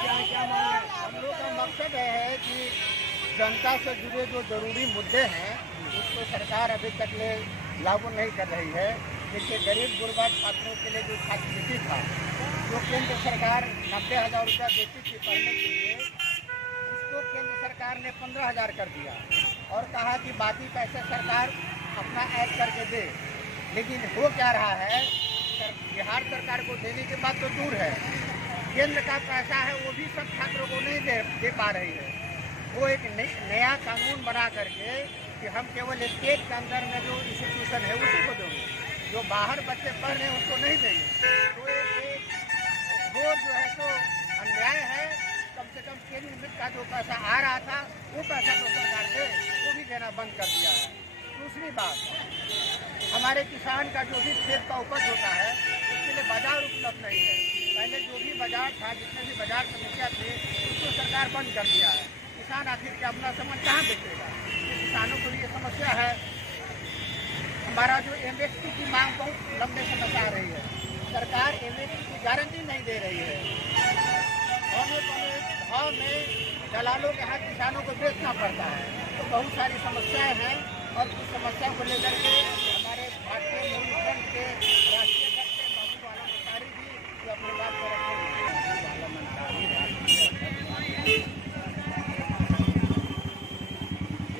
हम लोग का मकसद है कि जनता से जुड़े जो जरूरी मुद्दे हैं उसको सरकार अभी तक ले लागू नहीं कर रही है। जैसे गरीब गुरबा छात्रों के लिए जो छात्रवृत्ति था, जो केंद्र सरकार 90,000 रुपया देती थी पढ़ने के लिए, उसको केंद्र सरकार ने 15,000 कर दिया और कहा कि बाकी पैसे सरकार अपना ऐड करके दे। लेकिन हो क्या रहा है, बिहार सरकार को देने के बाद तो दूर है, केंद्र का पैसा है वो भी सब छात्रों को नहीं दे पा रही है। वो एक नया कानून बना करके कि हम केवल स्टेट के अंदर में जो इंस्टीट्यूशन है उसी को देंगे, जो बाहर बच्चे पढ़ रहे हैं उसको नहीं देंगे। तो एक वो जो है तो अन्याय है। कम से कम केंद्र का जो पैसा आ रहा था वो पैसा तो सरकार दे, वो भी देना बंद कर दिया है। दूसरी बात, हमारे किसान का जो भी खेत का उपज होता है उसके लिए बाजार उपलब्ध नहीं है। पहले जो भी बाजार था, जितने भी बाजार समस्या थे उसको सरकार बंद कर दिया है। किसान आखिर के अपना सामान कहाँ बेचेगा? किसानों को ये समस्या है। हमारा जो एमएसपी की मांग बहुत लंबे समय से आ रही है, सरकार एमएसपी की गारंटी नहीं दे रही है। भाव में दलालों के हाथ किसानों को बेचना पड़ता है। तो बहुत सारी समस्याएं हैं और कुछ समस्याओं को लेकर के हमारे भारतीय मूल फ्रंट के राष्ट्रीय अध्यक्ष महबूब आलम अंसारी जी अपनी बात कर रहे हैं।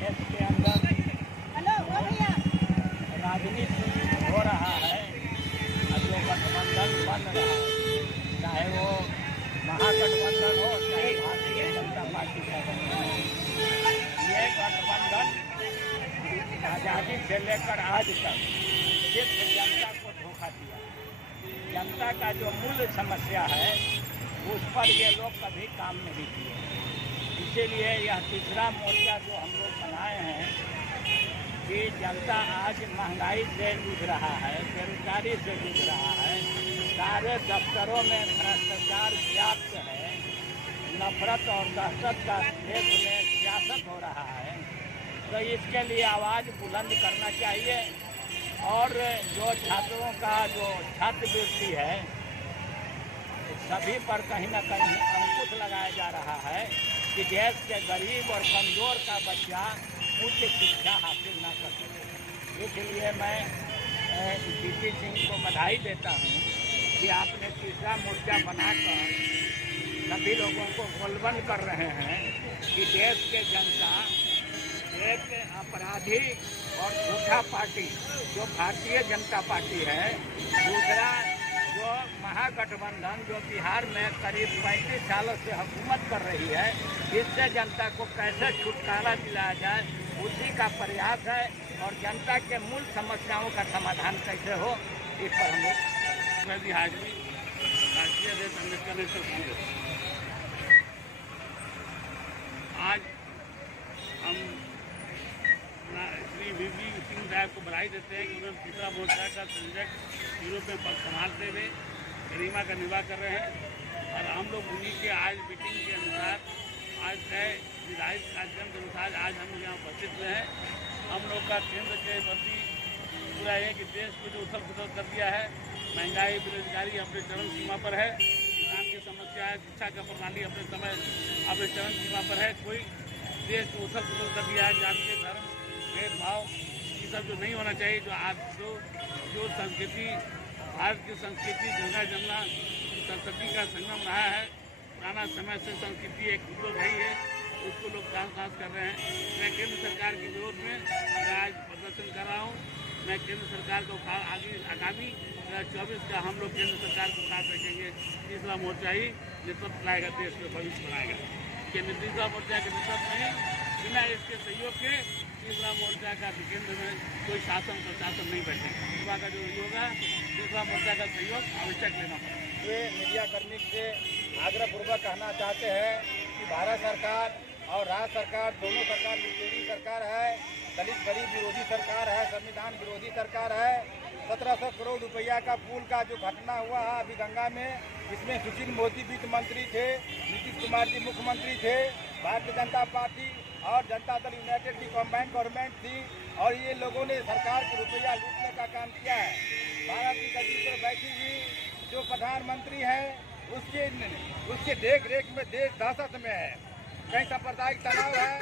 देश के अंदर राजनीति हो रहा है, जो गठबंधन बन रहा है, चाहे वो महागठबंधन हो चाहे भारतीय जनता पार्टी का गठबंधन, ये गठबंधन आज़ादी से लेकर आज तक सिर्फ जनता को धोखा दिया। जनता का जो मूल समस्या है उस पर ये लोग कभी काम नहीं किए। इसीलिए यह तीसरा मोर्चा जो हम लोग बनाए हैं कि जनता आज महंगाई से जूझ रहा है, बेरोजगारी से जूझ रहा है, सारे दफ्तरों में भ्रष्टाचार व्याप्त है, नफरत और दहशत का देश में सियासत हो रहा है। तो इसके लिए आवाज़ बुलंद करना चाहिए और जो छात्रों का जो छात्रवृत्ति है सभी पर कहीं न कहीं अंकुश लगाया जा रहा है कि देश के गरीब और कमज़ोर का बच्चा उच्च शिक्षा हासिल न कर सके। इसलिए मैं डीपी सिंह को बधाई देता हूँ कि आपने तीसरा मोर्चा बनाकर सभी लोगों को गोलबंद कर रहे हैं कि देश के जनता एक अपराधी और झूठा पार्टी जो भारतीय जनता पार्टी है, दूसरा जो महागठबंधन जो बिहार में करीब 35 सालों से हुकूमत कर रही है, इससे जनता को कैसे छुटकारा दिलाया जाए उसी का प्रयास है और जनता के मूल समस्याओं का समाधान कैसे हो इस पर हम लोग हाजरी राष्ट्रीय अध्यक्ष अम्बेडकर नेशनल कांग्रेस। आज हम श्री वीवी सिंह साहब को बधाई देते हैं कि उन्होंने तीसरा मोर्चा का संयोजक यूरोप में पद संभालते हुए गरिमा का निर्वाह कर रहे हैं। और हम लोग उन्हीं के आज मीटिंग के अनुसार आज तय निर्धारित कार्यक्रम के अनुसार आज हम लोग यहाँ उपस्थित हुए हैं। हम लोग का केंद्र के प्रति पूरा है कि देश को जो उथल पुथल कर दिया है, महंगाई बेरोजगारी अपने चरम सीमा पर है, किसान की समस्या है, शिक्षा का प्रणाली अपने चरम सीमा पर है। कोई देश को उथल पुथल कर दिया है, जातीय धर्म भेदभाव ये सब जो नहीं होना चाहिए। जो आज जो संस्कृति भारत की संस्कृति गंगा जमुना संस्कृति का संगम रहा है, पुराना समय से संस्कृति एक विरोध रही है, उसको लोग डांस कर रहे हैं। मैं केंद्र सरकार के विरोध में आज प्रदर्शन कर रहा हूँ। मैं केंद्र सरकार को आगामी 2024 का हम लोग केंद्र सरकार को साथ रखेंगे। तीसरा मोर्चा ही नेतृत्व लाएगा, देश में भविष्य बनाएगा। केंद्र तीसरा मोर्चा के नेतृत्व में बिना इसके सहयोग के तीसरा मोर्चा का केंद्र में कोई शासन प्रशासन नहीं बैठेगा। युवा का जो होगा तीसरा मोर्चा का सहयोग आवश्यक लेना पड़ेगा। वे मीडिया कर्मी से आग्रहपूर्वक कहना चाहते हैं कि भारत सरकार और राज्य सरकार दोनों सरकार लुटेरी सरकार है, दलित गरीब विरोधी सरकार है, संविधान विरोधी सरकार है। 1700 करोड़ रुपया का पुल का जो घटना हुआ है अभी गंगा में, इसमें सुशील मोदी वित्त मंत्री थे, नीतीश कुमार जी मुख्यमंत्री थे, भारतीय जनता पार्टी और जनता दल यूनाइटेड की कॉम्बाइंड गवर्नमेंट थी और ये लोगों ने सरकार को रुपया लूटने का काम किया है। भारत की गद्दी पर बैठी हुई जो प्रधानमंत्री हैं उसके देख रेख में देश दहशत में है। कहीं सांप्रदायिक तनाव है,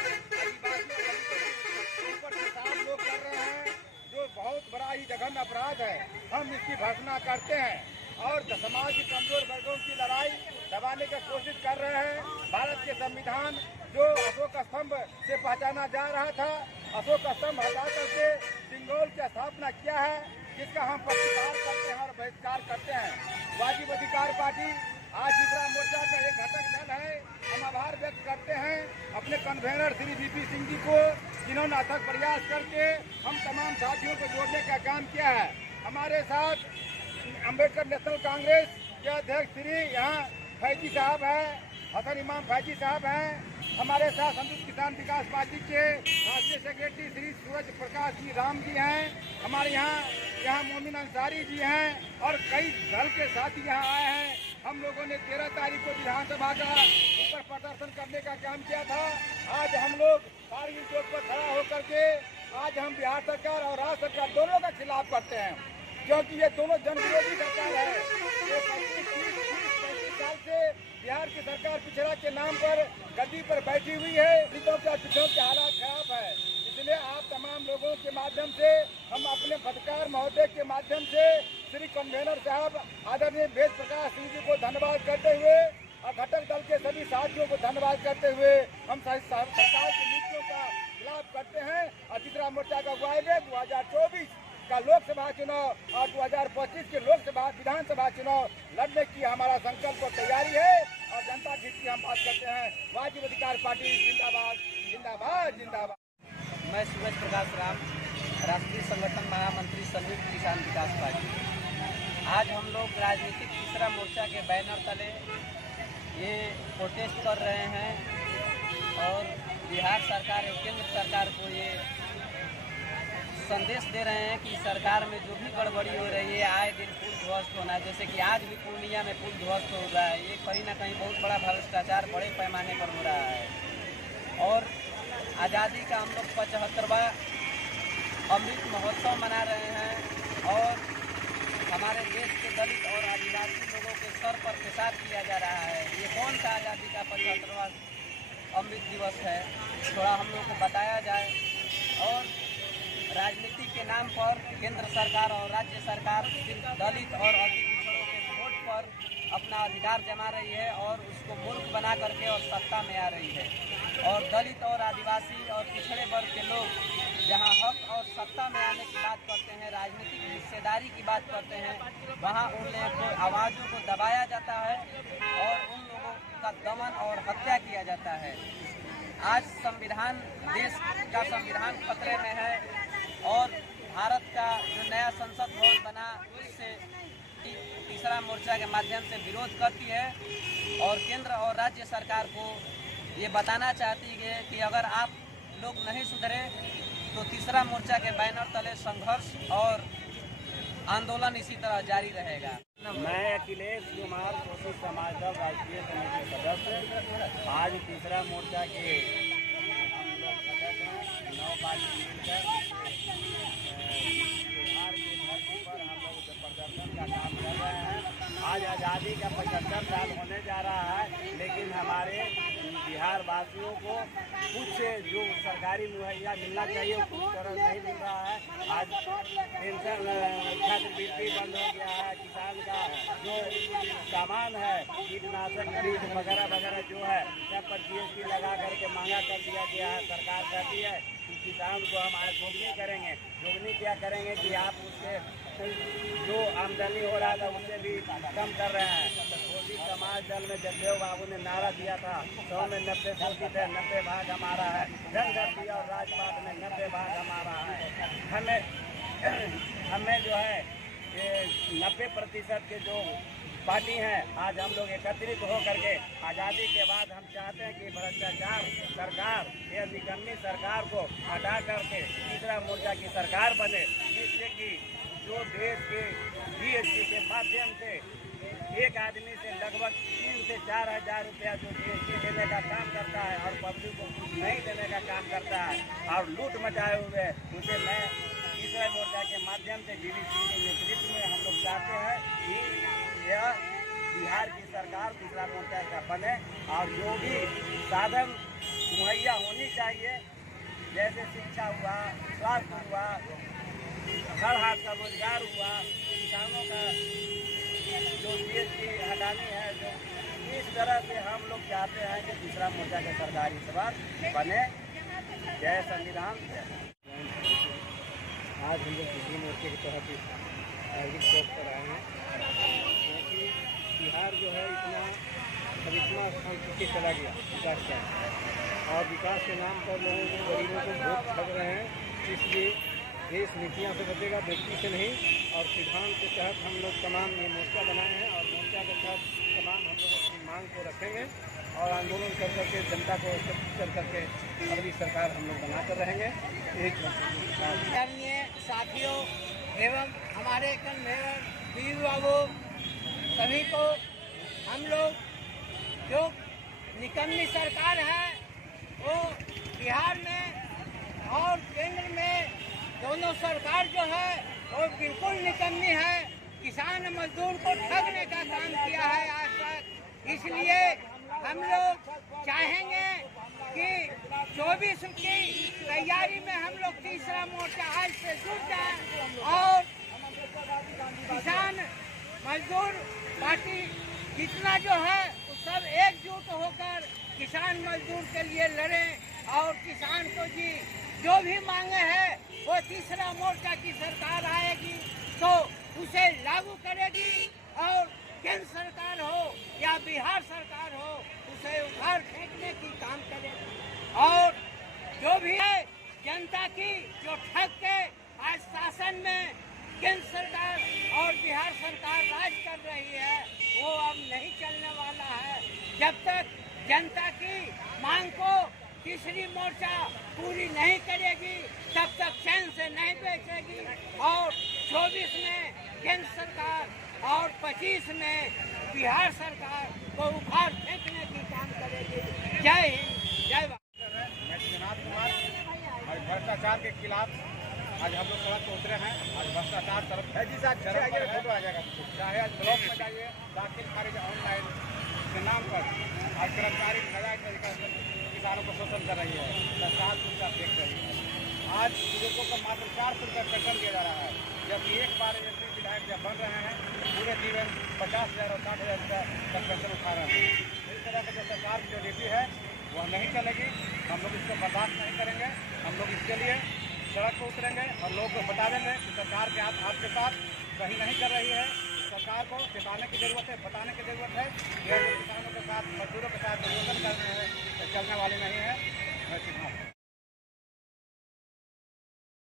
ऊपर प्रताप लोग कर रहे हैं, जो बहुत बड़ा ही जघन्य अपराध है। हम इसकी भर्त्सना करते हैं और समाज के कमजोर वर्गों की लड़ाई दबाने की कोशिश कर रहे हैं। भारत के संविधान जो अशोक स्तंभ से पहचाना जा रहा था, अशोक स्तंभ हटा करके सिंगोल की स्थापना किया है, जिसका हम प्रतिकार करते हैं और बहिष्कार करते हैं। वाजिब अधिकार पार्टी आज तीसरा मोर्चा का एक घटक दल है। हम आभार व्यक्त करते हैं अपने कन्वेनर श्री वीपी सिंह जी को, जिन्होंने अथक प्रयास करके हम तमाम साथियों को जोड़ने का काम किया है। हमारे साथ अम्बेडकर नेशनल कांग्रेस के अध्यक्ष श्री यहाँ फैजी साहब हैं, हसन इमाम फैजी साहब हैं। हमारे साथ संयुक्त किसान विकास पार्टी के राष्ट्रीय सेक्रेटरी श्री सूरज प्रकाश जी राम जी हैं। हमारे यहाँ मोमिन अंसारी जी हैं और कई दल के साथी यहाँ आए हैं। हम लोगों ने 13 तारीख को विधानसभा का ऊपर प्रदर्शन करने का काम किया था। आज हम लोग कारगिल चौक पर खड़ा होकर के आज हम बिहार सरकार और राज्य सरकार दोनों का खिलाफ करते हैं, क्योंकि ये दोनों जनविरोधी सरकार है। ये 35 साल से बिहार की सरकार पिछड़ा के नाम पर गद्दी पर बैठी हुई है। पिछड़ों के हालात खराब है। इसलिए आप तमाम लोगों के माध्यम से हम अपने पत्रकार महोदय के माध्यम से श्री कन्वेनर साहब आदरणीय वेद प्रकाश सिंह जी को धन्यवाद करते हुए और घटक दल के सभी साथियों को धन्यवाद करते हुए हम सरकार की नीतियों का खिलाफ करते हैं। और तीसरा मोर्चा का वायदे 2024 का लोकसभा चुनाव और 2025 के लोकसभा विधानसभा चुनाव लड़ने की हमारा संकल्प और तैयारी है और जनता हित की हम बात करते हैं। वाजिब अधिकार पार्टी जिंदाबाद जिंदाबाद जिंदाबाद। मैं सूरज प्रकाश राम, राष्ट्रीय संगठन महामंत्री संयुक्त किसान विकास पार्टी। आज हम लोग राजनीतिक तीसरा मोर्चा के बैनर तले ये प्रोटेस्ट कर रहे हैं और बिहार सरकार और केंद्र सरकार को ये संदेश दे रहे हैं कि सरकार में जो भी गड़बड़ी हो रही है, आए दिन पुल ध्वस्त होना, जैसे कि आज भी पूर्णिया में पुल ध्वस्त हो रहा है। ये कहीं ना कहीं बहुत बड़ा भ्रष्टाचार बड़े पैमाने पर हो रहा है। और आज़ादी का हम लोग 75वां अमृत महोत्सव मना रहे हैं और हमारे देश के दलित और आदिवासी लोगों के सर पर पेशाब किया जा रहा है। ये कौन सा आज़ादी का 75वां अमृत दिवस है, थोड़ा हम लोग को बताया जाए। और राजनीति के नाम पर केंद्र सरकार और राज्य सरकार सिर्फ दलित और अति पिछड़ों के वोट पर अपना अधिकार जमा रही है और उसको मूर्ख बना करके और सत्ता में आ रही है। और दलित और आदिवासी और पिछड़े वर्ग के लोग जहां हक और सत्ता में आने की बात करते हैं, राजनीतिक हिस्सेदारी की बात करते हैं, वहां उन लोगों को आवाज़ों को दबाया जाता है और उन लोगों का दमन और हत्या किया जाता है। आज संविधान, देश का संविधान खतरे में है और भारत का जो नया संसद भवन बना उससे तीसरा मोर्चा के माध्यम से विरोध करती है और केंद्र और राज्य सरकार को ये बताना चाहती है कि अगर आप लोग नहीं सुधरे तो तीसरा मोर्चा के बैनर तले संघर्ष और आंदोलन इसी तरह जारी रहेगा। मैं अखिलेश कुमार कोसी समाज दल राष्ट्रीय समिति सदस्य। आज तीसरा मोर्चा के हम लोग सदस्य हैं। 9 पार्टी मिलकर बिहार की धरती पर हम लोग प्रदर्शन का काम कर रहे हैं। आज आज़ादी का 75 साल होने जा रहा है, लेकिन हमारे बिहार वासियों को कुछ जो सरकारी मुहैया मिलना चाहिए वो कुछ तरह नहीं मिल रहा है। आज पेंशन छात्रवृत्ति बंद हो गया है। किसान का जो सामान है, कीटनाशक बीज वगैरह वगैरह जो है सब पर GST लगा करके महंगा कर दिया गया है। सरकार कहती है कि किसान को हम आज दोगुनी करेंगे। दोगुनी क्या करेंगे कि आप उसके जो आमदनी हो रहा था उससे भी कम कर रहे हैं। कोसी समाज दल में जगदेव बाबू ने नारा दिया था 100 में 90 शोषित है, 90 भाग हमारा है। जनगणना और राजपाट में 90 भाग हमारा है। हमें जो है ये 90% के जो पार्टी हैं, आज हम लोग एकत्रित हो करके आज़ादी के बाद हम चाहते हैं कि भ्रष्टाचार सरकार, ये निकम्मी सरकार को हटा करके तीसरा मोर्चा की सरकार बने, जिससे कि जो देश के GST के माध्यम से एक आदमी से लगभग 3 से 4 हज़ार रुपया जो GST देने का काम करता है और पब्लिक को कुछ नहीं देने का काम करता है और लूट मचाए हुए, उसे मैं तीसरे मोर्चा के माध्यम से DVC के नेतृत्व में हम लोग चाहते हैं कि यह बिहार की सरकार तीसरा मोर्चा का बने और जो भी साधन मुहैया होनी चाहिए, जैसे शिक्षा हुआ, स्वास्थ्य हुआ, हर हाथ का रोजगार हुआ, किसानों का जो GST हटानी है, जो इस तरह से हम लोग चाहते हैं कि तीसरा मोर्चा का सरकार इस बार बने। जय संविधान। आज हम लोग तीसरे मोर्चे के तहत आयोजित चौक पर आए हैं, क्योंकि बिहार जो है इतना स्थान पीछे चला गया विकास का, और विकास के नाम पर लोगों को, गरीबों को वोट ठग रहे हैं। इसलिए देश नीतियों से बचेगा, व्यक्ति से नहीं। और सिद्धांत के तहत हम लोग तमाम ये मोर्चा बनाए हैं, और मोर्चा के तहत तमाम हम लोग अपनी मांग को रखेंगे और आंदोलन कर करके जनता को कर करके अगली सरकार हम लोग बनाकर रहेंगे। एक साथियों एवं हमारे कन्वेयर वीर बाबू सभी को, हम लोग जो निकम्मी सरकार है वो बिहार में और केंद्र में दोनों सरकार जो है वो बिल्कुल निकम्मी है। किसान मजदूर को ठगने का काम किया है आज तक। इसलिए हम लोग चाहेंगे कि 24 की तैयारी में हम लोग तीसरा मोर्चा आज से जुट जाए और किसान मजदूर पार्टी जितना जो है वो सब एकजुट होकर किसान मजदूर के लिए लड़ें और किसान को जी जो भी मांगे है वो तीसरा मोर्चा की सरकार आएगी तो उसे लागू करेगी, और केंद्र सरकार हो या बिहार सरकार हो उसे उखाड़ फेंकने की काम करेगी। और जो भी है जनता की जो ठग के आज शासन में केंद्र सरकार और बिहार सरकार राज कर रही है वो अब नहीं चलने वाला है। जब तक जनता की मांग को तीसरी मोर्चा पूरी नहीं करेगी तब तक चैन से नहीं बैठेगी। और 24 में केंद्र सरकार और 25 में बिहार सरकार को उखाड़ फेंकने की काम करेगी। जय हिंद, जय भारत। मैं जनाब कुमार, और भ्रष्टाचार के खिलाफ आज हम लोग सड़क पर उतरे हैं। आज भ्रष्टाचार तरफ है जी साहब, फोटो आ जाएगा, चाहे आज ब्लॉक में जाइए, दाखिल खारिज ऑनलाइन के नाम पर आज कर्मचारी नजायज तरीका से किसानों को शोषण कर रही है, सरकार रुपया फेंक रही है। आज बुजुर्गों को मात्र 400 रुपये पेंशन दिया जा रहा है, जबकि एक बार MP विधायक जब बन रहे हैं पूरे जीवन 50,000 और 60,000 रुपये तक पेंशन उठा रहे हैं। इस तरह की जो सरकार की जो नीति है वह नहीं चलेगी, हम लोग इसको बर्दाश्त नहीं करेंगे। हम लोग इसके लिए सड़क पर उतरेंगे और लोगों को बता देंगे कि सरकार के आपके साथ सही नहीं कर रही है। सरकार को चेताने की जरूरत है, बताने की जरूरत है। ये किसानों के साथ, मजदूरों के साथ गठबंधन करने चलने वाली नहीं है।